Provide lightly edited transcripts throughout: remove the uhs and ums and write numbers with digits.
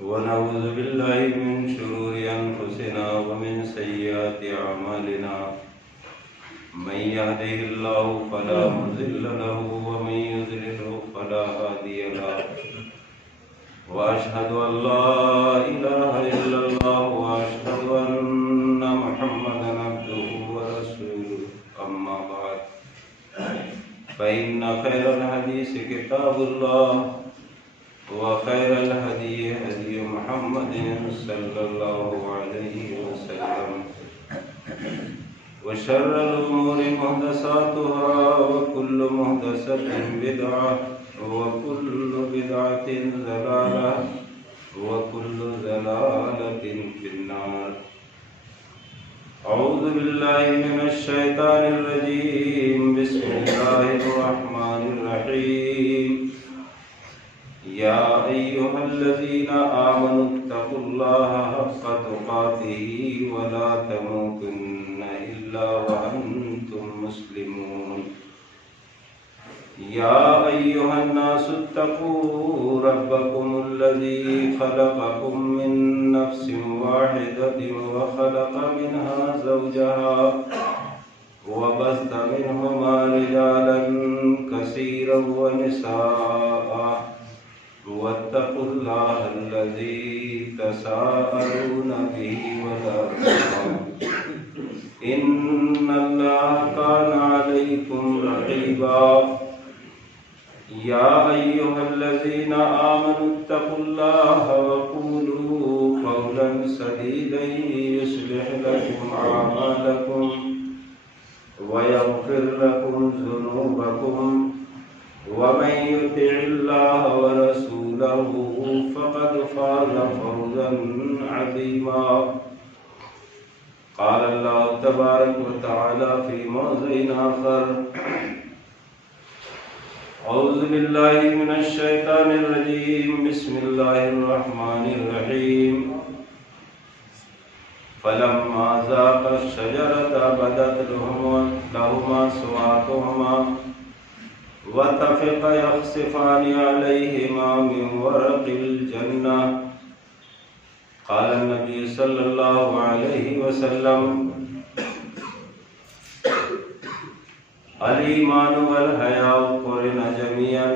ونعوذ بالله من شرور أنفسنا ومن سيئات أعمالنا من يهده الله فلا مضل له ومن يضلل فلا هادي له وأشهد أن لا إله إلا الله وأشهد أن محمدا عبده ورسوله أما بعد فإن خير الحديث كتاب الله وخير الهدي هدي محمد صلى الله عليه وسلم وشر الأمور محدثاتها وكل محدثة بدعة وكل بدعة ضلالة وكل ضلالة في النار. أعوذ بالله من الشيطان الرجيم. بسم الله الرحمن الرحيم. يا أيها الذين آمنوا اتقوا الله حق تقاته ولا تموتن إلا وأنتم مسلمون. يا أيها الناس اتقوا ربكم الذي خلقكم من نفس واحدة وخلق منها زوجها وبث منهما رجالا كثيرا ونساء واتقوا الله الذي تساءلون به والأرحام إن الله كان عليكم رقيبا. يا أيها الذين آمنوا اتقوا الله وقولوا قولا سديدا يصلح لكم أعمالكم ويغفر لكم ذنوبكم ومن يطع الله ورسوله فقد فاز فوزا عظيما. قال الله تبارك وتعالى في موضع آخر: أعوذ بالله من الشيطان الرجيم. بسم الله الرحمن الرحيم. فلما ذاقا الشجرة بدت لهما سوآتهما وطفقا يخصفان عليهما من ورق الجنة. قال النبي صلى الله عليه وسلم: الإيمان والحياء قرن جميعا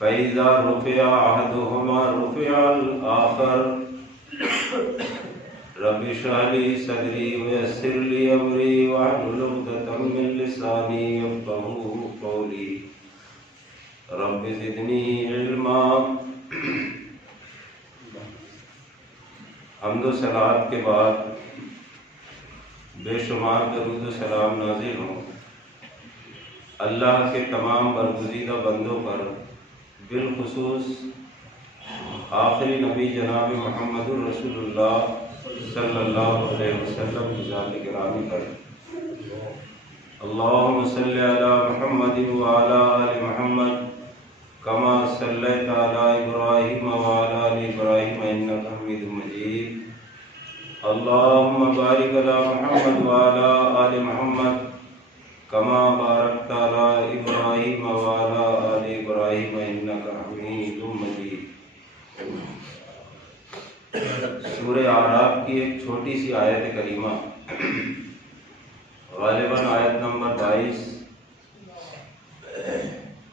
فإذا رفع أحدهما رفع الآخر. رب اشرح لي صدري ويسر لي أمري واحلل عقدة من لساني يفقهوا قولي. رب زدني علما. حمد و صلوات کے بعد بے شمار درود و سلام نازل ہوں اللہ کے تمام برگزیدہ بندوں پر، بالخصوص آخری نبی جناب محمد الرسول اللہ صلی اللہ علیہ وسلم کی ذات گرامی پر. اللہم صلی علی محمد وعلی آل محمد کما صلیت علی ابراہیم وعلی آل ابراہیم انک حمید مجید. اللہم بارک علی محمد وعلی آل محمد کما بارکت علی ابراہیم وعلی آل ابراہیم انک حمید مجید. سورہ اعراف کی ایک چھوٹی سی آیت کریمہ، غالباً آیت نمبر 22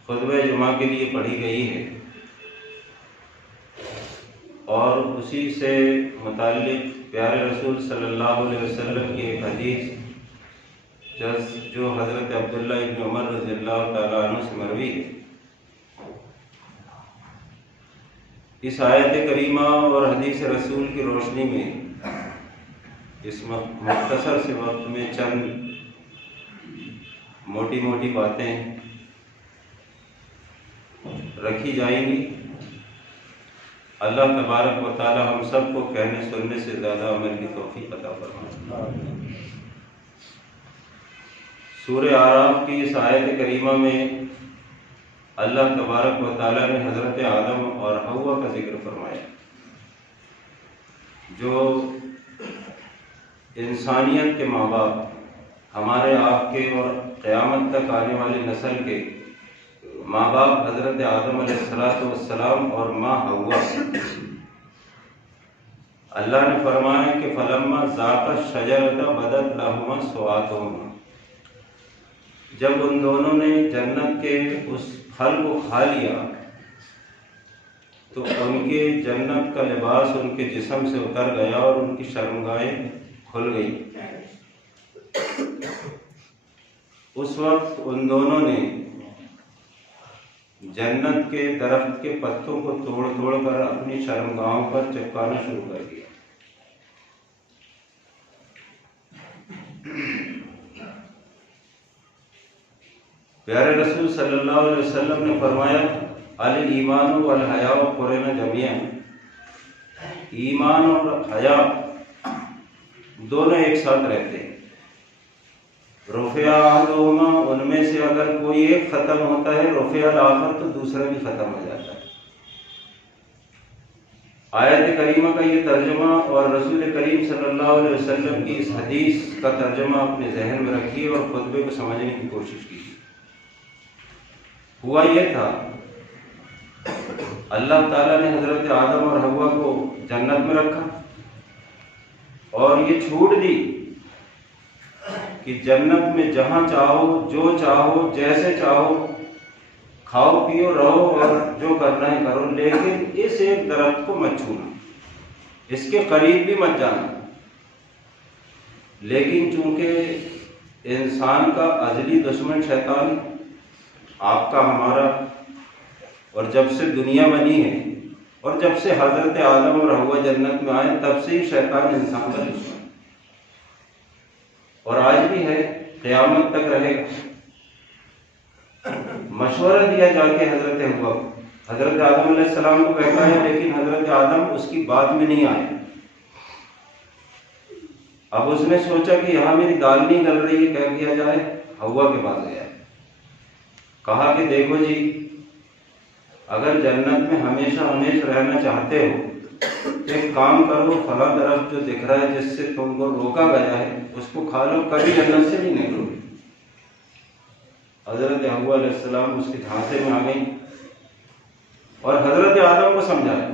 خطبہ جمعہ کے لیے پڑھی گئی ہے، اور اسی سے متعلق پیارے رسول صلی اللہ علیہ وسلم کی ایک حدیث جو حضرت عبداللہ ابن عمر رضی اللہ تعالیٰ عنہ سے مروی ہے. اس آیت کریمہ اور حدیث رسول کی روشنی میں اس مختصر سے وقت میں چند موٹی موٹی باتیں رکھی جائیں گی. اللہ تبارک و تعالی ہم سب کو کہنے سننے سے زیادہ عمل کی توفیق عطا فرمائے. سورہ اعراف کی اس آیت کریمہ میں اللہ تبارک و تعالیٰ نے حضرت آدم اور حوا کا ذکر فرمایا، جو انسانیت کے ماں باپ، ہمارے آپ کے اور قیامت تک آنے والی نسل کے ماں باپ حضرت آدم علیہ السلام اور ماں حوا، اللہ نے فرمایا کہ فلما ذاقا الشجرۃ بدت لہما سوآتہما، جب ان دونوں نے جنت کے اس پھل کو کھا لیا تو ان کے جنت کا لباس ان کے جسم سے اتر گیا اور ان کی شرمگاہیں کھل گئی۔ اس وقت ان دونوں نے جنت کے درخت کے پتوں کو توڑ توڑ کر اپنی شرمگاہوں پر چپکانا شروع کر دیا۔ پیارے رسول صلی اللہ علیہ وسلم نے فرمایا الایمان والحیاء قرنا جميعا، ایمان اور حیا دونوں ایک ساتھ رہتے ہیں۔ رفع احدہما، ان میں سے اگر کوئی ایک ختم ہوتا ہے رفع الاخر، تو دوسرا بھی ختم ہو جاتا ہے۔ آیت کریمہ کا یہ ترجمہ اور رسول کریم صلی اللہ علیہ وسلم کی اس حدیث کا ترجمہ اپنے ذہن میں رکھیے اور خطبے کو سمجھنے کی کوشش کیجیے۔ ہوا یہ تھا، اللہ تعالیٰ نے حضرت آدم اور حوا کو جنت میں رکھا اور یہ چھوٹ دی کہ جنت میں جہاں چاہو، جو چاہو، جیسے چاہو، کھاؤ پیو رہو اور جو کرنا ہے کرو، لیکن اس ایک درخت کو مت چھونا، اس کے قریب بھی مت جانا۔ لیکن چونکہ انسان کا ازلی دشمن شیطان، آپ کا ہمارا، اور جب سے دنیا بنی ہے اور جب سے حضرت آدم اور حوا جنت میں آئے تب سے ہی شیطان انسان کا دشمن اور آج بھی ہے، قیامت تک رہے گا۔ مشورہ دیا جا کے حضرت حوا حضرت آدم علیہ السلام کو کہتا ہے، لیکن حضرت آدم اس کی بات میں نہیں آئے۔ اب اس نے سوچا کہ یہاں میری دال نہیں گل رہی ہے، کہہ دیا جائے۔ حوا کے پاس گیا، کہا کہ دیکھو جی، اگر جنت میں ہمیشہ ہمیشہ رہنا چاہتے ہو ایک کام کرو، فلاں درخت جو دکھ رہا ہے جس سے تم کو روکا گیا ہے اس کو کھا لو، کبھی جنت سے نہیں نکلو گے۔ حضرت حوا علیہ السلام اس کے دھانسے میں آ گئی اور حضرت آدم کو سمجھایا۔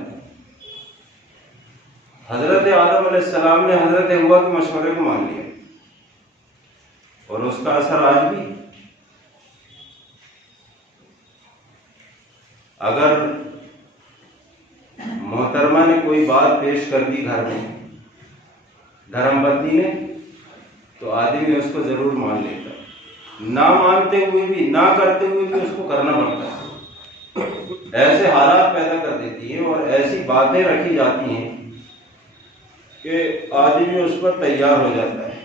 حضرت آدم علیہ السلام نے حضرت حوا کے مشورے کو مان لیا اور اس کا اثر آج بھی۔ اگر محترمہ نے کوئی بات پیش کر دی گھر میں، دھرم پتنی نے، تو آدمی اس کو ضرور مان لیتا، نہ مانتے ہوئے بھی، نہ کرتے ہوئے بھی اس کو کرنا پڑتا ہے۔ ایسے حالات پیدا کر دیتی ہے اور ایسی باتیں رکھی جاتی ہیں کہ آدمی اس پر تیار ہو جاتا ہے۔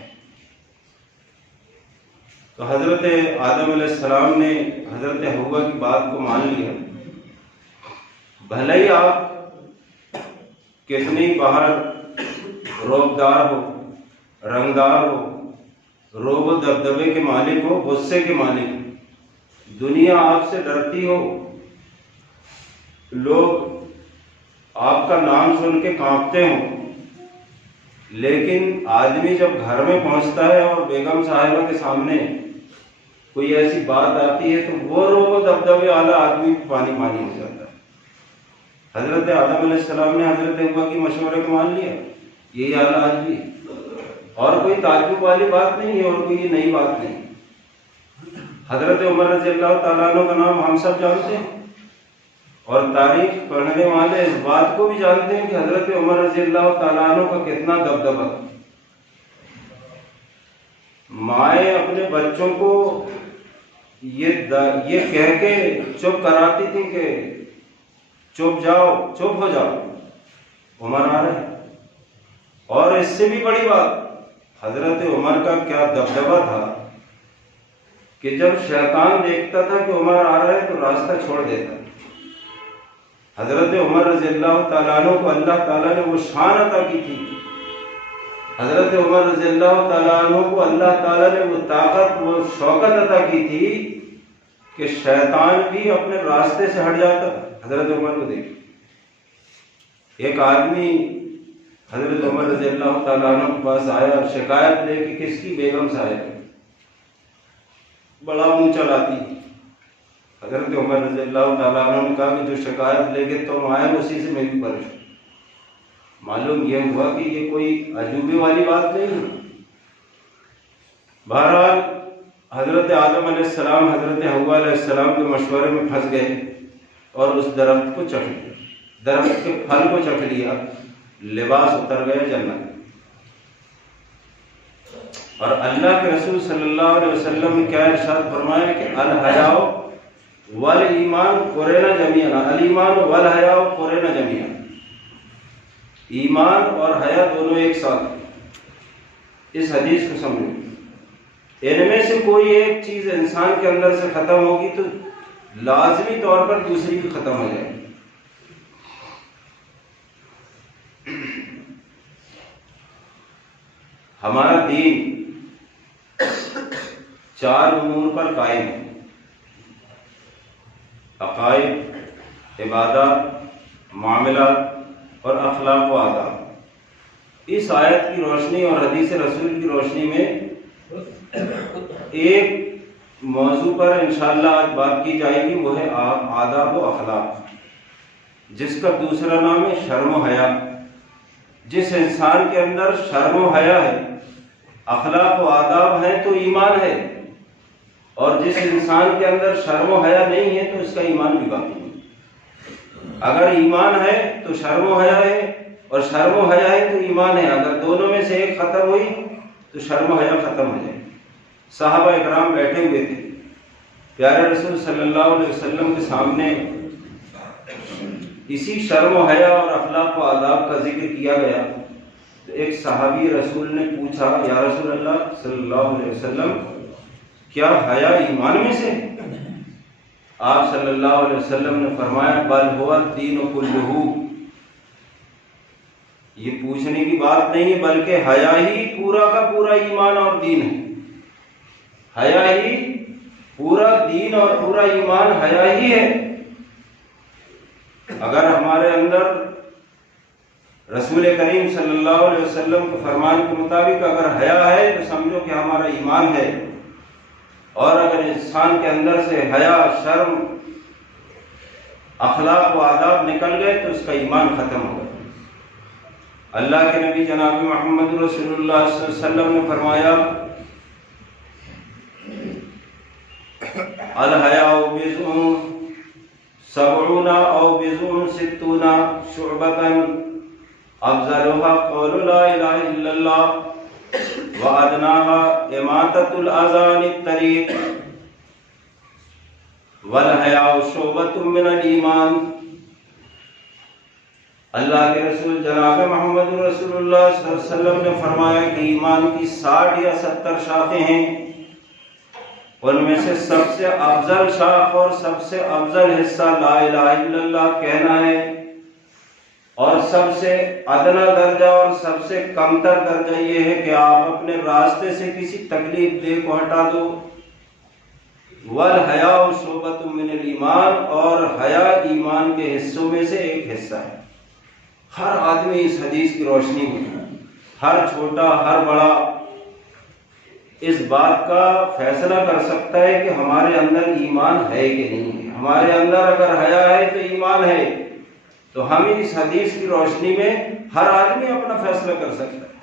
تو حضرت آدم علیہ السلام نے حضرت حوا کی بات کو مان لیا، بھلے ہی آپ کتنی باہر روبدار ہو، رنگدار ہو، روب و دبدبے کے مالک ہو، غصے کے مالک ہو، دنیا آپ سے ڈرتی ہو، لوگ آپ کا نام سن کے کانپتے ہوں، لیکن آدمی جب گھر میں پہنچتا ہے اور بیگم صاحبہ کے سامنے کوئی ایسی بات آتی ہے تو وہ روب و دبدبے والا آدمی پانی پانی ہو جاتا ہے۔ حضرت آدم علیہ السلام نے حضرت حوا کی مشورے کو مان لیا، یہی حال آج بھی، اور کوئی تعجب والی بات نہیں ہے اور کوئی نئی بات نہیں۔ حضرت عمر رضی اللہ تعالیٰ عنہ کا نام ہم سب جانتے ہیں اور تاریخ پڑھنے والے اس بات کو بھی جانتے ہیں کہ حضرت عمر رضی اللہ تعالیٰ عنہ کا کتنا دبدبہ تھا۔ مائیں اپنے بچوں کو یہ کہہ کے چپ کراتی تھی کہ چپ جاؤ، چپ ہو جاؤ، عمر آ رہے ہیں۔ اور اس سے بھی بڑی بات، حضرت عمر کا کیا دبدبہ تھا کہ جب شیطان دیکھتا تھا کہ عمر آ رہا ہے تو راستہ چھوڑ دیتا۔ حضرت عمر رضی اللہ تعالیٰ عنہ کو اللہ تعالیٰ نے وہ شان عطا کی تھی، حضرت عمر رضی اللہ تعالیٰ عنہ کو اللہ تعالیٰ نے وہ طاقت، وہ شوکت عطا کی تھی کہ شیطان بھی اپنے راستے سے ہٹ جاتا۔ حضرت عمر کو دیکھیں، ایک آدمی حضرت عمر رضی اللہ تعالیٰ عنہ کے پاس آیا اور شکایت لے کہ کس کی بیگم صاحب بڑا منہ چلاتی، حضرت عمر رضی اللہ تعالیٰ عنہ نے کہا کہ جو شکایت لے کے تم آئے اسی سے میں بھی پریشان۔ معلوم یہ ہوا کہ یہ کوئی عجوبے والی بات نہیں ہے۔ بہرحال حضرت آدم علیہ السلام حضرت حوا علیہ السلام کے مشورے میں پھنس گئے اور اس درخت کو چکھ لیا، درخت کے پھل کو چکھ لیا، لباس اتر گیا جنت۔ اور اللہ کے رسول صلی اللہ علیہ وسلم نے کیا ارشاد فرمایا کہ الحیاء والایمان قرنا جمیعا، الایمان والحیاء قرنا جمیعا، ایمان اور حیا دونوں ایک ساتھ ہیں۔ اس حدیث کو سمجھو، ان میں سے کوئی ایک چیز انسان کے اندر سے ختم ہوگی تو لازمی طور پر دوسری بھی ختم ہو جائے گی۔ ہمارا دین 4 امور پر قائم ہے: عقائد، عبادات، معاملات اور اخلاق و آداب۔ اس آیت کی روشنی اور حدیث رسول کی روشنی میں ایک موضوع پر انشاءاللہ آج بات کی جائے گی، وہ ہے آداب و اخلاق، جس کا دوسرا نام ہے شرم و حیا۔ جس انسان کے اندر شرم و حیا ہے، اخلاق و آداب ہیں تو ایمان ہے، اور جس انسان کے اندر شرم و حیا نہیں ہے تو اس کا ایمان بھی باقی نہیں۔ اگر ایمان ہے تو شرم و حیا ہے، اور شرم و حیا ہے تو ایمان ہے۔ اگر دونوں میں سے ایک ختم ہوئی تو شرم و حیا ختم ہو جائے۔ صحابہ اکرام بیٹھے ہوئے تھے، پیارے رسول صلی اللہ علیہ وسلم کے سامنے اسی شرم و حیا اور اخلاق و آداب کا ذکر کیا گیا تو ایک صحابی رسول نے پوچھا، یا رسول اللہ صلی اللہ علیہ وسلم، کیا حیا ایمان میں سے؟ آپ صلی اللہ علیہ وسلم نے فرمایا، بل هو الدین کلہ، یہ پوچھنے کی بات نہیں ہے بلکہ حیا ہی پورا کا پورا ایمان اور دین ہے۔ حیا ہی پورا دین اور پورا ایمان حیا ہی ہے۔ اگر ہمارے اندر رسول کریم صلی اللہ علیہ وسلم کے فرمان کے مطابق اگر حیا ہے تو سمجھو کہ ہمارا ایمان ہے، اور اگر انسان کے اندر سے حیا، شرم، اخلاق و آداب نکل گئے تو اس کا ایمان ختم ہو گیا۔ اللہ کے نبی جناب محمد رسول اللہ صلی اللہ علیہ وسلم نے فرمایا، الحیاء بضع 70 او بضع 60 شعبۃ افضلها قول لا الہ الا اللہ وادناها اماطۃ الاذى عن الطریق والحیاء شعبۃ من الایمان۔ اللہ کے رسول جناب محمد رسول اللہ صلی اللہ علیہ وسلم نے فرمایا کہ ایمان کی 60 یا 70 شاخیں ہیں، ان میں سے سب سے افضل شاخ اور سب سے افضل حصہ لا الہ الا اللہ کہنا ہے، اور سب سے ادنا درجہ اور سب سے کمتر درجہ یہ ہے کہ آپ اپنے راستے سے کسی تکلیف دہ کو ہٹا دو۔ والحیاء شعبۃ من الایمان، اور حیا ایمان کے حصوں میں سے ایک حصہ ہے۔ ہر آدمی اس حدیث کی روشنی میں، ہر چھوٹا ہر بڑا، اس بات کا فیصلہ کر سکتا ہے کہ ہمارے اندر ایمان ہے کہ نہیں ہے۔ ہمارے اندر اگر حیا ہے تو ایمان ہے، تو ہم اس حدیث کی روشنی میں ہر آدمی اپنا فیصلہ کر سکتا ہے۔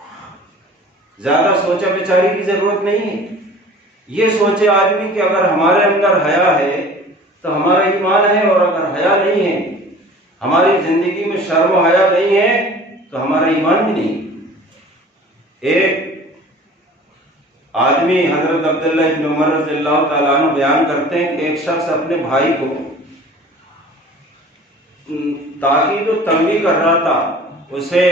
زیادہ سوچا بچاری کی ضرورت نہیں ہے۔ یہ سوچے آدمی کہ اگر ہمارے اندر حیا ہے تو ہمارا ایمان ہے، اور اگر حیا نہیں ہے، ہماری زندگی میں شرم و حیا نہیں ہے تو ہمارا ایمان بھی نہیں۔ ایک آدمی حضرت عبداللہ ابن عمر رضی اللہ تعالیٰ عنہ بیان کرتے ہیں کہ ایک شخص اپنے بھائی کو تاکید و تنبیہ کر رہا تھا، اسے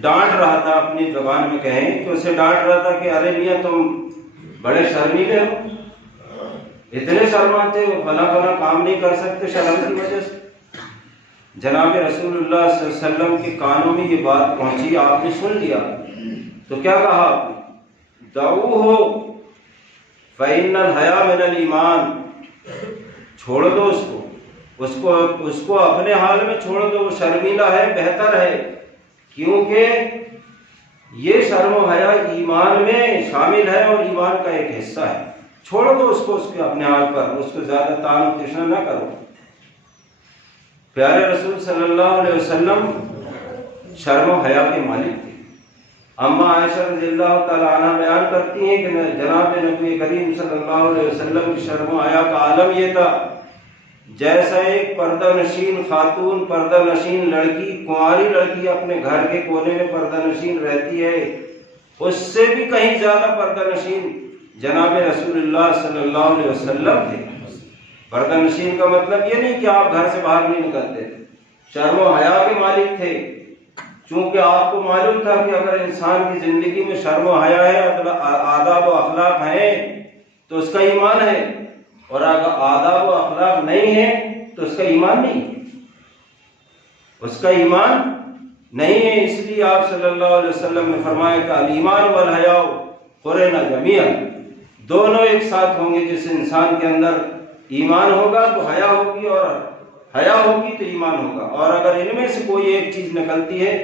ڈانٹ رہا تھا، اپنی زبان میں کہیں کہ اسے ڈانٹ رہا تھا کہ ارے میاں تم بڑے شرمیلے ہو، اتنے شرماتے ہو، فلاں فلاں کام نہیں کر سکتے شرم کی وجہ سے۔ جناب رسول اللہ صلی اللہ علیہ وسلم کے کانوں میں یہ بات پہنچی، آپ نے سن لیا تو کیا کہا آپ نے؟ دعوہ فإن الحیاء من الایمان، چھوڑ دو اس کو اپنے حال میں چھوڑ دو، وہ شرمیلا ہے، بہتر ہے، کیونکہ یہ شرم و حیا ایمان میں شامل ہے اور ایمان کا ایک حصہ ہے۔ چھوڑ دو اس کو، اس کے اپنے آپ پر، اس کو زیادہ تان و تشنا نہ کرو۔ پیارے رسول صلی اللہ علیہ وسلم شرم و حیا کے مالک تھے۔ اما عائشہ رضی اللہ تعالی عنہ بیان کرتی ہیں کہ جناب نبی کریم صلی اللہ علیہ وسلم کی شرم و حیا کا عالم یہ تھا جیسا ایک پردہ نشین خاتون، پردہ نشین لڑکی، کنواری لڑکی اپنے گھر کے کونے میں پردہ نشین رہتی ہے، اس سے بھی کہیں زیادہ پردہ نشین جناب رسول اللہ صلی اللہ علیہ وسلم تھے۔ پردہ نشین کا مطلب یہ نہیں کہ آپ گھر سے باہر نہیں نکلتے، شرم و حیا کے مالک تھے، چونکہ آپ کو معلوم تھا کہ اگر انسان کی زندگی میں شرم و حیا ہے، آداب و اخلاق ہیں تو اس کا ایمان ہے، اور اگر آداب و اخلاق نہیں ہے تو اس کا ایمان نہیں، اس کا ایمان نہیں ہے۔ اس لیے آپ صلی اللہ علیہ وسلم نے فرمایا کہ الایمان والحیاء قرنا جمیعا، دونوں ایک ساتھ ہوں گے۔ جس انسان کے اندر ایمان ہوگا تو حیا ہوگی، اور حیا ہوگی تو ایمان ہوگا، اور اگر ان میں سے کوئی ایک چیز نکلتی ہے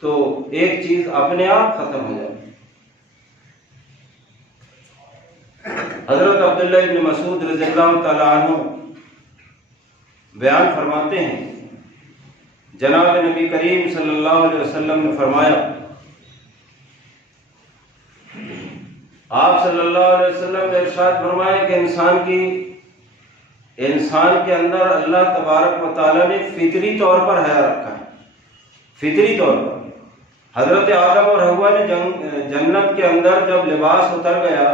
تو ایک چیز اپنے آپ ختم ہو جائے۔ حضرت عبداللہ ابن مسعود رضی اللہ تعالی عنہ بیان فرماتے ہیں جناب نبی کریم صلی اللہ علیہ وسلم نے فرمایا، آپ صلی اللہ علیہ وسلم نے ارشاد فرمایا کہ انسان کے اندر اللہ تبارک و تعالیٰ نے فطری طور پر حیا رکھا ہے، فطری طور پر۔ حضرت آدم اور حوا نے جنت کے اندر جب لباس اتر گیا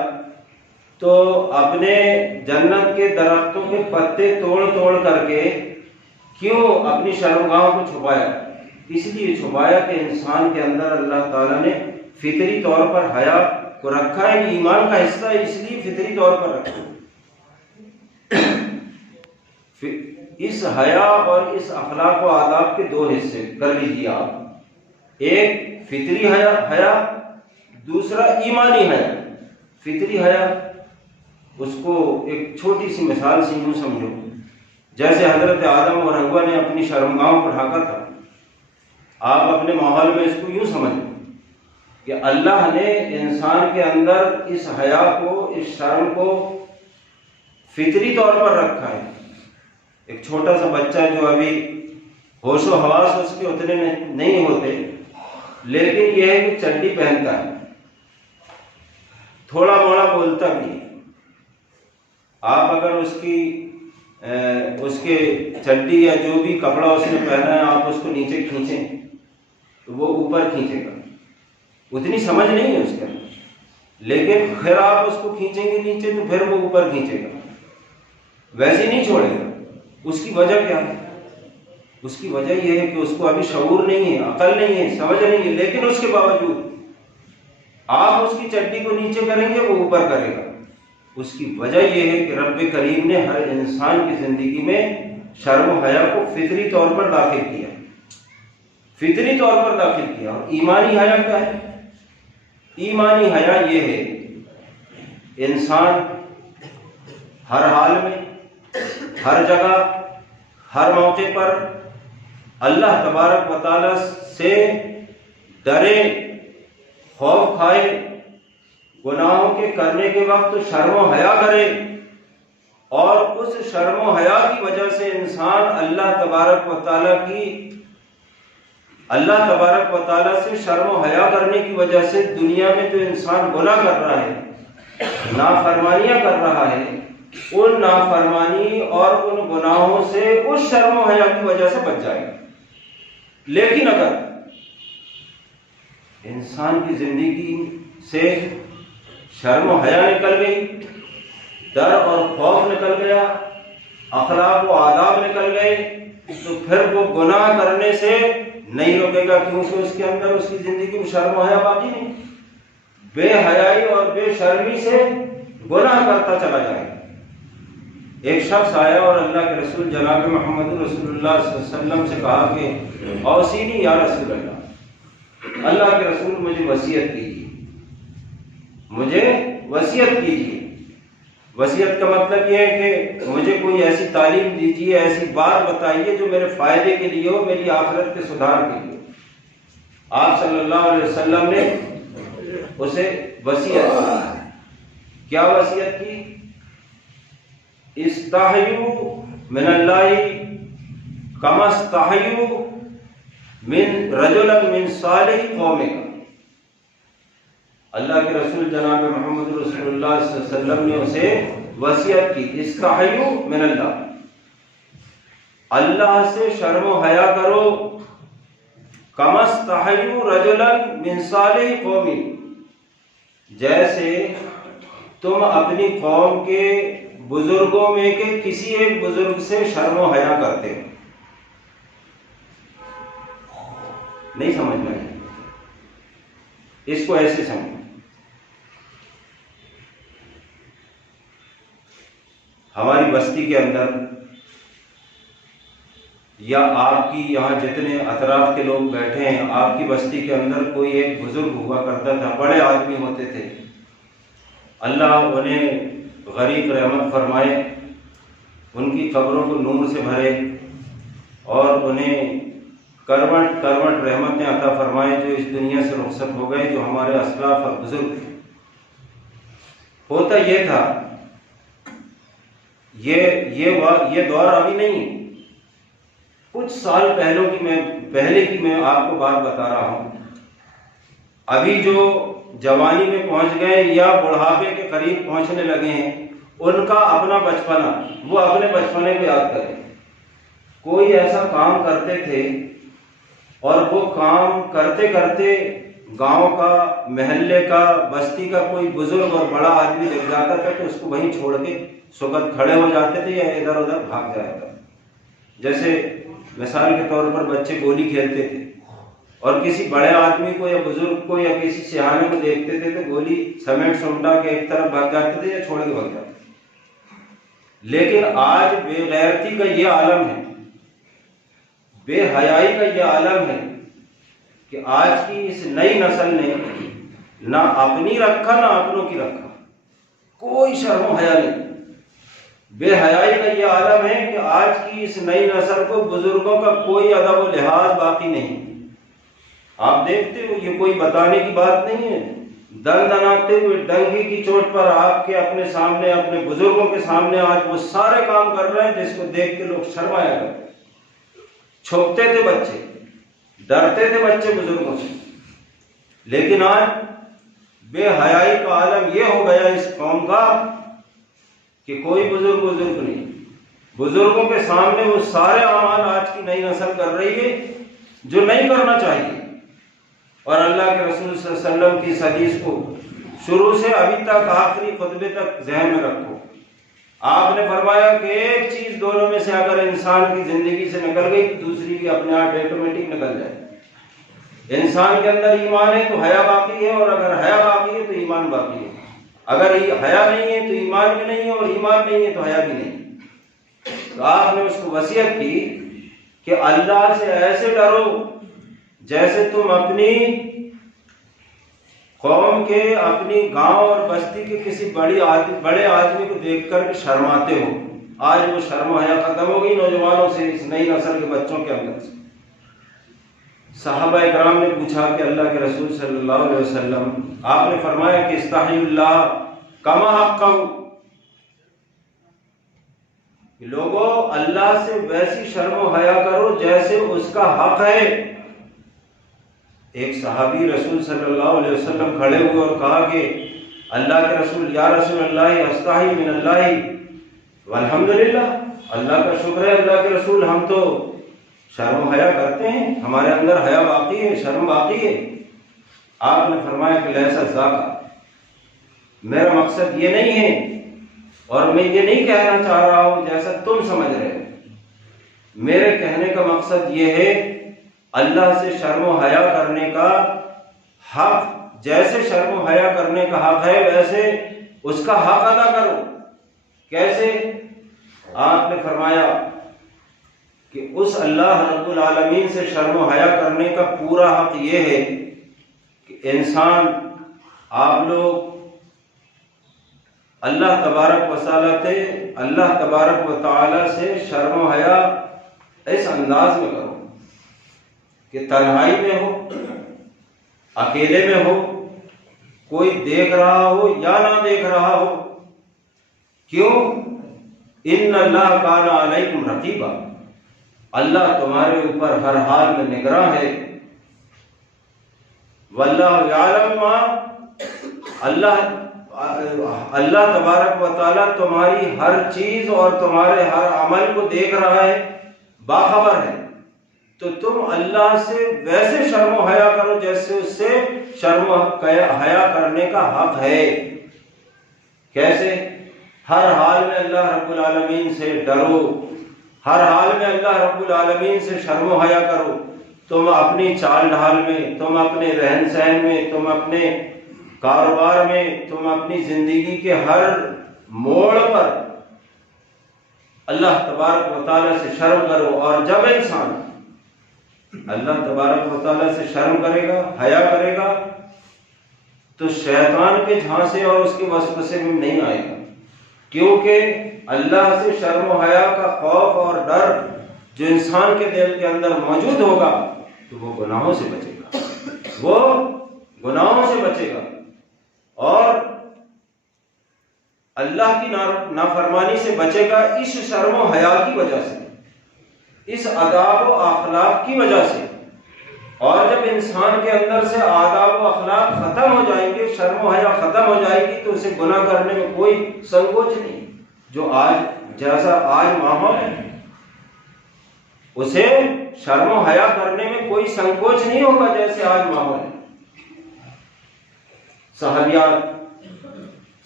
تو اپنے جنت کے درختوں کے پتے توڑ توڑ کر کے کیوں اپنی شرمگاہوں کو چھپایا؟ اس لیے چھپایا کہ انسان کے اندر اللہ تعالیٰ نے فطری طور پر حیا کو رکھا ہے، ایمان کا حصہ ہے، اس لیے فطری طور پر رکھا ہے۔ اس حیا اور اس اخلاق و آداب کے دو حصے کر لیجیے آپ، ایک فطری حیا، دوسرا ایمانی حیا۔ فطری حیا اس کو ایک چھوٹی سی مثال سے یوں سمجھو، جیسے حضرت آدم اور حوا نے اپنی شرمگاہوں کو ڈھانکا تھا، آپ اپنے ماحول میں اس کو یوں سمجھو کہ اللہ نے انسان کے اندر اس حیا کو، اس شرم کو فطری طور پر رکھا ہے۔ ایک چھوٹا سا بچہ جو ابھی ہوش و حواس اس کے اتنے نہیں ہوتے، لیکن یہ ہے کہ چڈی پہنتا ہے، تھوڑا موڑا بولتا بھی ہے۔ آپ اگر اس کے چڈی یا جو بھی کپڑا اس نے پہنا ہے آپ اس کو نیچے کھینچیں تو وہ اوپر کھینچے گا، اتنی سمجھ نہیں ہے اس کے اندر، لیکن پھر آپ اس کو کھینچیں گے نیچے تو پھر وہ اوپر کھینچے گا، ویسے نہیں چھوڑے گا۔ اس کی وجہ کیا ہے؟ اس کی وجہ یہ ہے کہ اس کو ابھی شعور نہیں ہے، عقل نہیں ہے، سمجھ نہیں ہے، لیکن اس کے باوجود آپ اس کی چڈی کو نیچے کریں گے وہ اوپر کرے گا۔ اس کی وجہ یہ ہے کہ رب کریم نے ہر انسان کی زندگی میں شرم و حیا کو فطری طور پر داخل کیا، فطری طور پر داخل کیا۔ اور ایمانی حیا کیا ہے؟ ایمانی حیا یہ ہے انسان ہر حال میں، ہر جگہ، ہر موقع پر اللہ تبارک و تعالیٰ سے ڈرے، خوف کھائے، گناہوں کے کرنے کے وقت شرم و حیا کرے، اور اس شرم و حیا کی وجہ سے انسان اللہ تبارک و تعالیٰ سے شرم و حیا کرنے کی وجہ سے دنیا میں جو انسان گناہ کر رہا ہے، نافرمانیاں کر رہا ہے، ان نافرمانی اور ان گناہوں سے اس شرم و حیا کی وجہ سے بچ جائے گا۔ لیکن اگر انسان کی زندگی سے شرم و حیا نکل گئی، ڈر اور خوف نکل گیا، اخلاق و آداب نکل گئے، تو پھر وہ گناہ کرنے سے نہیں روکے گا، کیونکہ اس کے اندر اس کی زندگی میں شرم و حیا باقی نہیں، بے حیائی اور بے شرمی سے گناہ کرتا چلا جائے گا۔ ایک شخص آیا اور اللہ کے رسول جناب محمد رسول اللہ صلی اللہ علیہ وسلم سے کہا کہ اوصینی یا رسول اللہ، اللہ کے رسول مجھے وصیت کیجیے، مجھے وصیت کیجیے۔ وصیت کا مطلب یہ ہے کہ مجھے کوئی ایسی تعلیم دیجیے، ایسی بات بتائیے جو میرے فائدے کے لیے ہو، میری آخرت کے سدھار کے لیے۔ آپ صلی اللہ علیہ وسلم نے اسے وصیت کی۔ کیا وصیت کی؟ استحیوا من اللہ کما استحیوا من رجلا من صالح قومک۔ اللہ کے رسول جناب محمد رسول اللہ صلی اللہ علیہ وسلم نے اسے وصیت کی، استحیوا من اللہ، اللہ سے شرم و حیا کرو، کما استحیوا رجلا من صالح قومی، جیسے تم اپنی قوم کے بزرگوں میں کے کسی ایک بزرگ سے شرم و حیا کرتے ہو۔ نہیں سمجھ میں آئی؟ اس کو ایسے سمجھو، ہماری بستی کے اندر یا آپ کی یہاں جتنے اطراف کے لوگ بیٹھے ہیں، آپ کی بستی کے اندر کوئی ایک بزرگ ہوا کرتا تھا، بڑے آدمی ہوتے تھے، اللہ انہیں غریب رحمت فرمائے، ان کی قبروں کو نور سے بھرے اور انہیں کروٹ کروٹ رحمتیں عطا فرمائے، جو اس دنیا سے رخصت ہو گئے، جو ہمارے اسلاف اور بزرگ تھے۔ ہوتا یہ تھا، یہ دور ابھی نہیں، کچھ سال پہلے کی میں آپ کو بات بتا رہا ہوں۔ ابھی جو جوانی میں پہنچ گئے یا بڑھاپے کے قریب پہنچنے لگے ہیں، ان کا اپنا بچپنا، وہ اپنے بچپنے کو یاد کریں۔ کوئی ایسا کام کرتے تھے اور وہ کام کرتے کرتے گاؤں کا، محلے کا، بستی کا کوئی بزرگ اور بڑا آدمی لگ جاتا تھا تو اس کو وہیں چھوڑ کے سوگت کھڑے ہو جاتے تھے یا ادھر ادھر بھاگ جایا تھا۔ جیسے مثال کے طور پر بچے گولی کھیلتے تھے اور کسی بڑے آدمی کو یا بزرگ کو یا کسی سیانے کو دیکھتے تھے تو گولی سمیٹ سمٹا کے ایک طرف بھاگ جاتے تھے یا چھوڑ کے بھاگ جاتے تھے۔ لیکن آج بے غیرتی کا یہ عالم ہے، بے حیائی کا یہ عالم ہے کہ آج کی اس نئی نسل نے نہ اپنی رکھا نہ اپنوں کی رکھا، کوئی شرم و حیا نہیں۔ بے حیائی کا یہ عالم ہے کہ آج کی اس نئی نسل کو بزرگوں کا کوئی ادب و لحاظ باقی نہیں۔ آپ دیکھتے ہو، یہ کوئی بتانے کی بات نہیں ہے، دن دناتے ہوئے ڈنگی کی چوٹ پر آپ کے اپنے سامنے، اپنے بزرگوں کے سامنے آج وہ سارے کام کر رہے ہیں جس کو دیکھ کے لوگ شرمایا کرتے۔ چھپتے تھے بچے، ڈرتے تھے بچے بزرگوں سے، لیکن آج بے حیائی کا عالم یہ ہو گیا اس قوم کا کہ کوئی بزرگ نہیں۔ بزرگوں کے سامنے وہ سارے اعمال آج کی نئی نسل کر رہی ہے جو نہیں کرنا چاہیے۔ اور اللہ کے رسول صلی اللہ علیہ وسلم کی اس حدیث کو شروع سے ابھی تک آخری خطبے تک ذہن میں رکھو۔ آپ نے فرمایا کہ ایک چیز دونوں میں سے اگر انسان کی زندگی سے نکل گئی تو دوسری بھی اپنے آپ آٹومیٹک نکل جائے۔ انسان کے اندر ایمان ہے تو حیا باقی ہے، اور اگر حیا باقی ہے تو ایمان باقی ہے۔ اگر حیا نہیں ہے تو ایمان بھی نہیں ہے، اور ایمان نہیں ہے تو حیا بھی نہیں۔ تو آپ نے اس کو وصیت کی کہ اللہ سے ایسے ڈرو جیسے تم اپنی قوم کے، اپنی گاؤں اور بستی کے کسی بڑے آدمی کو دیکھ کر شرماتے ہو۔ آج وہ شرم و حیا ختم ہو گئی نوجوانوں سے، اس نئی نسل کے بچوں کے اندر سے۔ صحابہ کرام نے پوچھا کہ اللہ کے رسول صلی اللہ علیہ وسلم، آپ نے فرمایا کہ استحی اللہ کما حقہ، لوگوں اللہ سے ویسی شرم و حیا کرو جیسے اس کا حق ہے۔ ایک صحابی رسول صلی اللہ علیہ وسلم کھڑے ہوئے اور کہا کہ اللہ کے رسول، یا رسول اللہ استحی من اللہ والحمدللہ، اللہ کا شکر ہے اللہ کے رسول، ہم تو شرم و حیا کرتے ہیں، ہمارے اندر حیا باقی ہے، شرم باقی ہے۔ آپ نے فرمایا کہ لیسا ذاکا، میرا مقصد یہ نہیں ہے اور میں یہ نہیں کہنا چاہ رہا ہوں جیسا تم سمجھ رہے ہو۔ میرے کہنے کا مقصد یہ ہے اللہ سے شرم و حیا کرنے کا حق، جیسے شرم و حیا کرنے کا حق ہے ویسے اس کا حق ادا کرو۔ کیسے؟ آپ نے فرمایا کہ اس اللہ رب العالمین سے شرم و حیا کرنے کا پورا حق یہ ہے کہ انسان، آپ لوگ اللہ تبارک و تعالی سے شرم و حیا اس انداز میں کرو کہ تنہائی میں ہو، اکیلے میں ہو، کوئی دیکھ رہا ہو یا نہ دیکھ رہا ہو۔ کیوں؟ ان اللہ کان علیکم رقیبا، اللہ تمہارے اوپر ہر حال میں نگراں ہے. واللہ یعلم ما، اللہ تبارک و تعالیٰ تمہاری ہر چیز اور تمہارے ہر عمل کو دیکھ رہا ہے، باخبر ہے. تو تم اللہ سے ویسے شرم و حیا کرو جیسے اس سے شرم و حیا کرنے کا حق ہے. کیسے؟ ہر حال میں اللہ رب العالمین سے ڈرو، ہر حال میں اللہ رب العالمین سے شرم و حیا کرو. تم اپنی چال ڈھال میں، تم اپنے رہن سہن میں، تم اپنے کاروبار میں، تم اپنی زندگی کے ہر موڑ پر اللہ تبارک و تعالیٰ سے شرم کرو. اور جب انسان اللہ تبارک و تعالیٰ سے شرم کرے گا، حیا کرے گا، تو شیطان کے جھانسے اور اس کے وسوسے میں نہیں آئے گا. کیونکہ اللہ سے شرم و حیا کا خوف اور ڈر جو انسان کے دل کے اندر موجود ہوگا تو وہ گناہوں سے بچے گا، وہ گناہوں سے بچے گا اور اللہ کی نافرمانی سے بچے گا. اس شرم و حیا کی وجہ سے، اس آداب و اخلاق کی وجہ سے. اور جب انسان کے اندر سے آداب و اخلاق ختم ہو جائیں گے، شرم و حیا ختم ہو جائے گی، تو اسے گناہ کرنے میں کوئی سنکوچ نہیں. جو جیسا آج ماحول ہے، اسے شرم و حیا کرنے میں کوئی سنکوچ نہیں ہوگا جیسے آج ماحول ہے.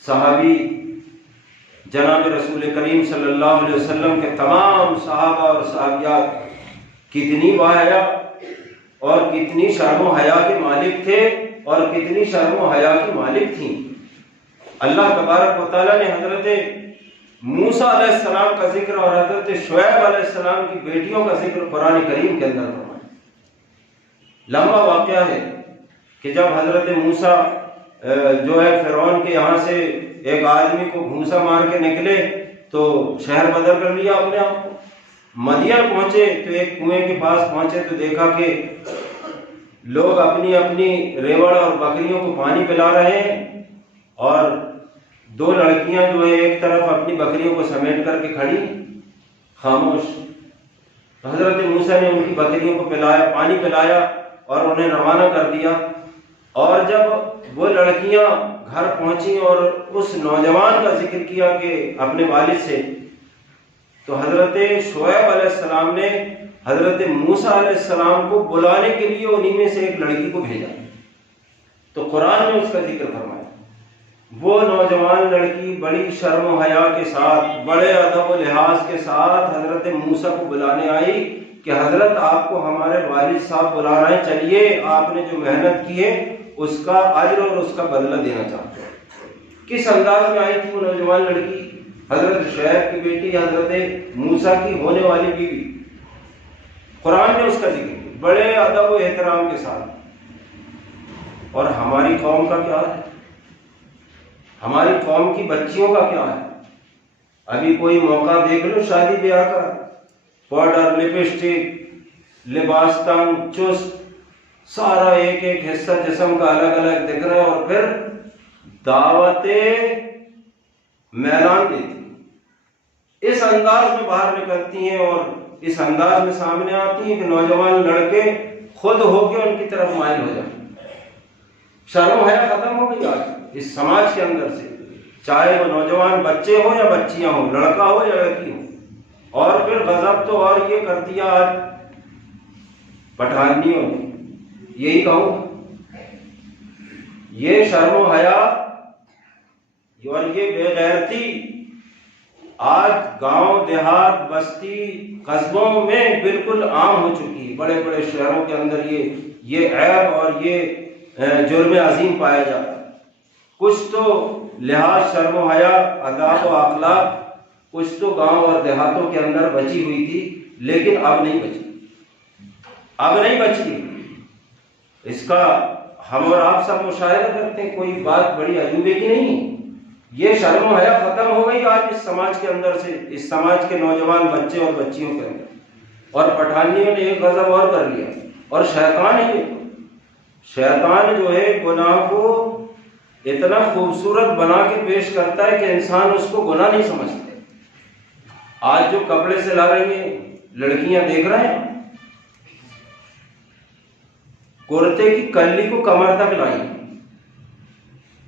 صحابی جناب رسول کریم صلی اللہ علیہ وسلم کے تمام صحابہ اور صحابیات کتنی باحیا اور کتنی شرم و حیا کے مالک تھے اور کتنی شرم و حیا کی مالک تھیں. اللہ تبارک و تعالیٰ نے حضرت موسیٰ علیہ السلام کا ذکر اور حضرت شعیب علیہ السلام کی بیٹیوں کا ذکر قرآن کریم کے اندر فرمایا. لمبا واقعہ ہے کہ جب حضرت موسیٰ جو ہے فرعون کے یہاں سے ایک آدمی کو گھونسا مار کے نکلے تو شہر بدر کر لیا اپنے آپ کو. مدین پہنچے تو ایک کنویں کے پاس پہنچے تو دیکھا کہ لوگ اپنی اپنی ریوڑ اور بکریوں کو پانی پلا رہے ہیں اور دو لڑکیاں جو ہے ایک طرف اپنی بکریوں کو سمیٹ کر کے کھڑی خاموش. حضرت موسیٰ نے ان کی بکریوں کو پانی پلایا اور انہیں روانہ کر دیا. اور جب وہ لڑکیاں گھر پہنچی اور اس نوجوان کا ذکر کیا کہ اپنے والد سے، تو حضرت شعیب علیہ السلام نے حضرت موسیٰ علیہ السلام کو بلانے کے لیے انہی میں سے ایک لڑکی کو بھیجا. تو قرآن نے اس کا ذکر فرمایا. وہ نوجوان لڑکی بڑی شرم و حیا کے ساتھ، بڑے ادب و لحاظ کے ساتھ حضرت موسیٰ کو بلانے آئی کہ حضرت آپ کو ہمارے والد صاحب بلا رہے ہیں، چلیے آپ نے جو محنت کی ہے اس کا اجر اور اس کا بدلہ دینا چاہتے ہیں. کس انداز میں آئی تھی وہ نوجوان لڑکی؟ حضرت شعیب کی بیٹی، حضرت موسیٰ کی ہونے والی بیوی. قرآن نے اس کا ذکر کیا بڑے ادب و احترام کے ساتھ. اور ہماری قوم کا کیا ہے؟ ہماری قوم کی بچیوں کا کیا ہے؟ ابھی کوئی موقع دیکھ لو شادی بیاہ کا، پاؤڈر، لپسٹک، لباس تنگ چست، سارا ایک ایک حصہ جسم کا الگ الگ دکھ رہا ہے، اور پھر دعوتیں میدان دیتی، اس انداز میں باہر نکلتی ہیں اور اس انداز میں سامنے آتی ہیں کہ نوجوان لڑکے خود ہو کے ان کی طرف مائل ہو جائیں. شرم و حیا ختم ہو گئی آج اس سماج کے اندر سے، چاہے وہ نوجوان بچے ہوں یا بچیاں ہوں، لڑکا ہو یا لڑکی ہو. اور پھر غضب تو اور یہ کر دیا آج پٹھانیوں نے، یہی کہوں، یہ شرم و حیا اور یہ بے غیرتی آج گاؤں دیہات بستی قصبوں میں بالکل عام ہو چکی ہے. بڑے بڑے شہروں کے اندر یہ عیب اور یہ جرم عظیم پایا جاتا ہے. کچھ تو لحاظ شرم و حیا، آداب و اخلاق کچھ تو گاؤں اور دیہاتوں کے اندر بچی ہوئی تھی، لیکن اب نہیں بچی. اس کا ہم اور آپ سب مشاہدہ کرتے ہیں، کوئی بات بڑی عجوبے کی نہیں ہے. یہ شرم و حیا ختم ہو گئی آج اس سماج کے اندر سے، اس سماج کے نوجوان بچے اور بچیوں کے اندر. اور پٹھانیوں نے ایک غضب اور کر لیا. اور شیطان جو ہے گناہ کو اتنا خوبصورت بنا کے پیش کرتا ہے کہ انسان اس کو گناہ نہیں سمجھتے. آج جو کپڑے سلا رہی ہیں لڑکیاں دیکھ رہے ہیں، کرتے کی کلی کو کمر تک لائی.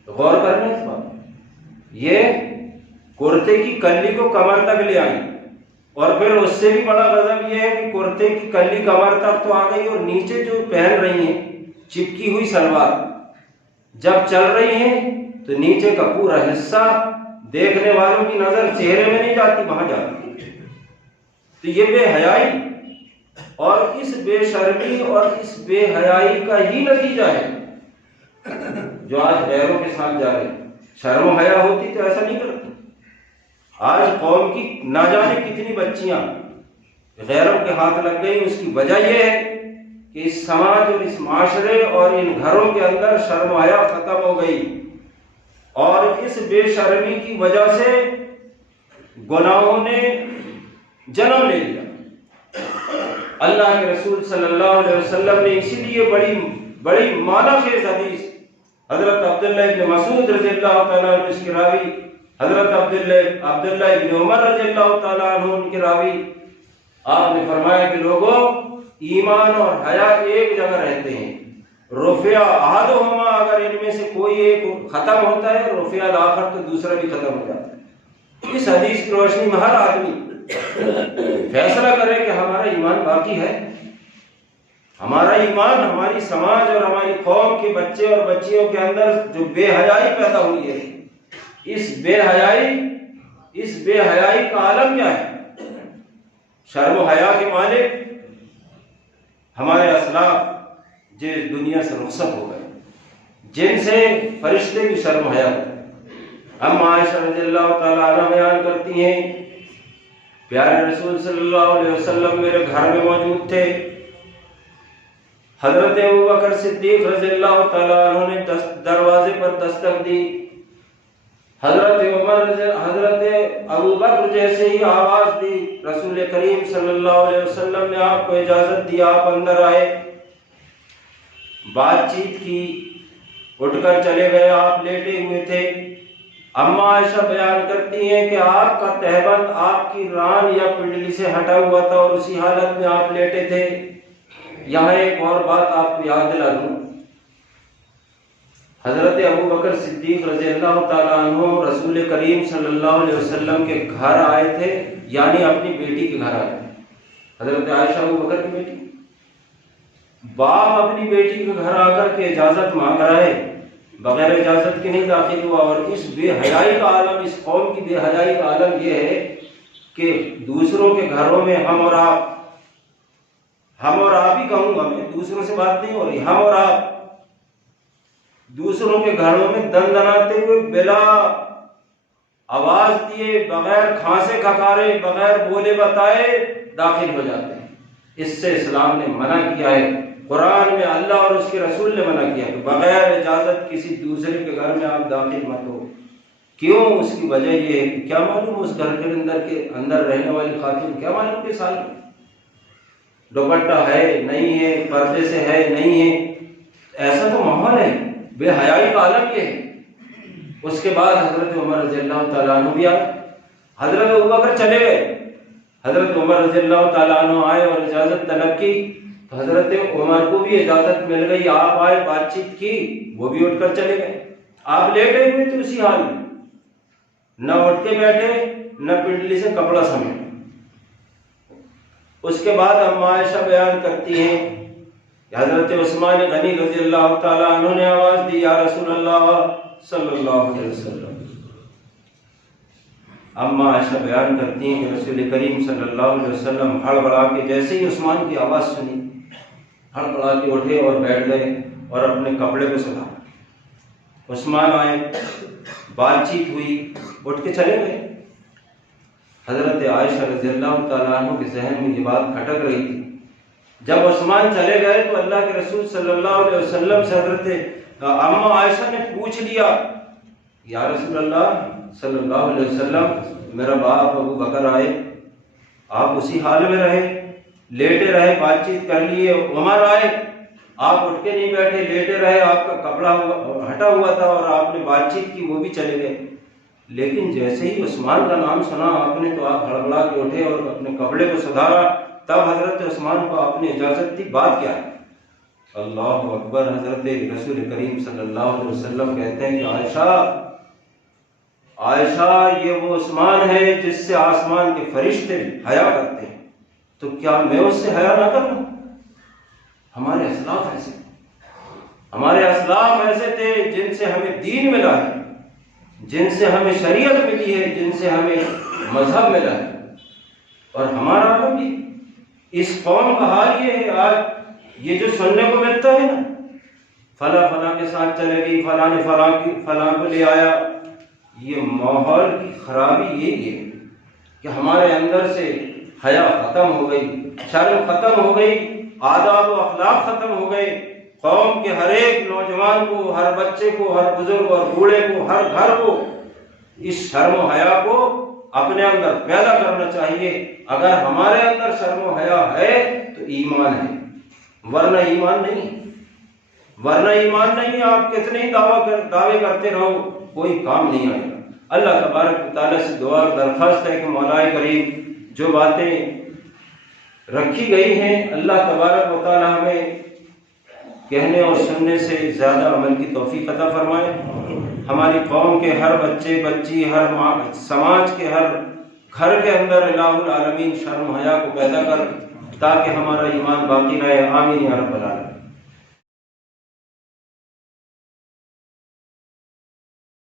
غور کرنا اس بات، یہ کرتے کی کلی کو کمر تک لے آئی. اور پھر اس سے بھی بڑا غضب یہ ہے کہ کرتے کی کلی کمر تک تو آ گئی، اور نیچے جو پہن رہی ہیں چپکی ہوئی سلوار، جب چل رہی ہیں تو نیچے کا پورا حصہ دیکھنے والوں کی نظر چہرے میں نہیں جاتی، وہاں جاتی. تو یہ بے حیائی اور اس بے شرمی اور اس بے حیائی کا ہی نتیجہ ہے جو آج غیروں کے ساتھ جا رہے ہیں. شرم و حیا ہوتی تو ایسا نہیں کرتی. آج قوم کی نہ جانے کتنی بچیاں غیروں کے ہاتھ لگ گئی. اس کی وجہ یہ ہے کہ اس سماج اور اس معاشرے اور ان گھروں کے اندر شرم و حیا ختم ہو گئی، اور اس بے شرمی کی وجہ سے گناہوں نے جنم لے لیا. اللہ کے رسول صلی اللہ علیہ وسلم نے اسی لیے بڑی معنی خیز حدیث، حضرت عبداللہ ابن مسعود رضی اللہ تعالیٰ عنہ اس کے راوی، حضرت عبداللہ ابن عمر رضی اللہ تعالیٰ عنہ ان کے راوی، آپ نے فرمایا کہ لوگوں، ایمان اور حیا ایک جگہ رہتے ہیں. رفع احدہما، اگر ان میں سے کوئی ایک ختم ہوتا ہے، رفع الاخر، تو دوسرا بھی ختم ہو جاتا ہے. اس حدیث کی روشنی میں ہر آدمی فیصلہ کرے کہ ہمارا ایمان باقی ہے. ہمارا ایمان ہماری سماج اور ہماری قوم کے بچے اور بچیوں کے اندر جو بے حیائی پیدا ہوئی ہے، اس بے حیائی کا عالم کیا ہے؟ شرم و حیا کے مالک ہمارے اسلاف جس دنیا سے رخصت ہو گئے، جن سے فرشتے بھی شرم و حیا کرتے. ہم عائشہ رضی اللہ تعالیٰ عنہ بیان کرتی ہیں، پیارے رسول صلی اللہ علیہ وسلم میرے گھر میں موجود تھے. حضرت ابوبکر صدیق رضی اللہ تعالیٰ عنہ نے دروازے پر دستک دی. حضرت ابوبکر جیسے ہی آواز دی، رسول کریم صلی اللہ علیہ وسلم نے آپ کو اجازت دی، آپ اندر آئے. بات چیت کی، اٹھ کر چلے گئے. آپ لیٹے ہوئے تھے. اما عائشہ بیان کرتی ہیں کہ آپ کا تہبند آپ کی ران یا پنڈلی سے ہٹا ہوا تھا اور اسی حالت میں آپ لیٹے تھے. یہاں ایک اور بات آپ کو یاد دلا دوں، حضرت ابوبکر صدیق رضی اللہ تعالیٰ عنہ رسول کریم صلی اللہ علیہ وسلم کے گھر آئے تھے، یعنی اپنی بیٹی کے گھر آئے تھے. حضرت عائشہ ابوبکر کی بیٹی، باپ اپنی بیٹی کے گھر آ کر کے اجازت مانگ رہا ہے، بغیر اجازت کے نہیں داخل ہوا. اور اس بے حیائی کا عالم، اس قوم کی بے حیائی کا عالم یہ ہے کہ دوسروں کے گھروں میں ہم اور آپ ہی کہوں گا میں، دوسروں سے بات نہیں ہو رہی، ہم اور آپ دوسروں کے گھروں میں دن دناتے ہوئے بلا آواز دیے، بغیر کھانسے کھکارے، بغیر بولے بتائے داخل ہو جاتے ہیں. اس سے اسلام نے منع کیا ہے. قرآن میں اللہ اور اس کے رسول نے منع کیا کہ بغیر اجازت کسی دوسرے کے گھر میں آپ داخل مت ہو. کیوں؟ اس کی وجہ یہ ہے کہ کیا معلوم اس گھر کے اندر رہنے والی خاتون، کیا معلوم کہ سال دوپٹہ ہے نہیں ہے، پردے سے ہے نہیں ہے. ایسا تو ماحول ہے، بے حیائی کا عالم یہ ہے. اس کے بعد حضرت عمر رضی اللہ تعالیٰ عنہ بھی آئے. حضرت ابوبکر چلے گئے، حضرت عمر رضی اللہ تعالیٰ عنہ آئے اور اجازت طلب کی تو حضرت عمر کو بھی اجازت مل گئی. آپ آئے، بات چیت کی، وہ بھی اٹھ کر چلے گئے. آپ لیٹے ہوئے تھے اسی حال میں، نہ اٹھ کے بیٹھے نہ پنڈلی سے کپڑا سمیٹے. اس کے بعد اما عائشہ بیان کرتی ہیں کہ حضرت عثمان غنی رضی اللہ تعالیٰ عنہ نے آواز دی، یا رسول اللہ صلی اللہ علیہ وسلم. اما عائشہ بیان کرتی ہیں کہ رسول کریم صلی اللہ علیہ وسلم ہڑبڑا کے، جیسے ہی عثمان کی آواز سنی، ہڑبڑا کے اٹھے اور بیٹھ گئے اور اپنے کپڑے کو سلا. عثمان آئے، بات چیت ہوئی، اٹھ کے چلے گئے. حضرت عائشہ رضی اللہ تعالیٰ عنہ کے ذہن میں یہ بات کھٹک رہی تھی. جب عثمان چلے گئے تو اللہ کے رسول صلی اللہ علیہ وسلم سے حضرت اما عائشہ نے پوچھ لیا، یا رسول اللہ صلی اللہ علیہ وسلم، میرا باپ ابو بکر آئے، آپ اسی حال میں رہے، لیٹے رہے، بات چیت کر لیے. عمر آئے، آپ اٹھ کے نہیں بیٹھے، لیٹے رہے، آپ کا کپڑا ہٹا ہوا تھا اور آپ نے بات چیت کی، وہ بھی چلے گئے. لیکن جیسے ہی عثمان کا نام سنا آپ نے تو آپ ہڑبڑا کے اٹھے اور اپنے کپڑے کو سدھارا. تب حضرت عثمان کو آپ نے اجازت دی. بات کیا ہے؟ اللہ اکبر. حضرت رسول کریم صلی اللہ علیہ وسلم کہتے ہیں کہ عائشہ یہ وہ عثمان ہے جس سے آسمان کے فرشتے حیا کرتے ہیں، تو کیا میں اس سے حیا نہ کروں؟ ہمارے اسلاف ایسے تھے جن سے ہمیں دین ملا ہے، جن سے ہمیں شریعت ملی ہے، جن سے ہمیں مذہب ملا ہے. اور ہمارا عالم بھی اس قوم کا حال یہ ہے. آج یہ جو سننے کو ملتا ہے نا، فلاں کے ساتھ چلے گئی، فلاں نے فلاں کو لے آیا، یہ ماحول کی خرابی یہی ہے کہ ہمارے اندر سے حیا ختم ہو گئی، شرم ختم ہو گئی، آداب و اخلاق ختم ہو گئے. قوم کے ہر ایک نوجوان کو، ہر بچے کو، ہر بزرگ اور بوڑھے کو، ہر گھر کو اس شرم و حیا کو اپنے اندر پیدا کرنا چاہیے. اگر ہمارے اندر شرم و حیا ہے تو ایمان ہے، ورنہ ایمان نہیں. آپ کتنے ہی دعوے کرتے رہو، کوئی کام نہیں آئے گا. اللہ تبارک و تعالیٰ سے دعا درخواست ہے کہ مولا کریم جو باتیں رکھی گئی ہیں اللہ تبارک و تعالیٰ ہمیں کہنے اور سننے سے زیادہ عمل کی توفیق عطا فرمائے. ہماری قوم کے ہر بچے بچی، ہر سماج کے ہر گھر کے اندر الہ العالمین شرم و حیا کو پیدا کر تاکہ ہمارا ایمان باقی رہے. آمین یا رب العالمین.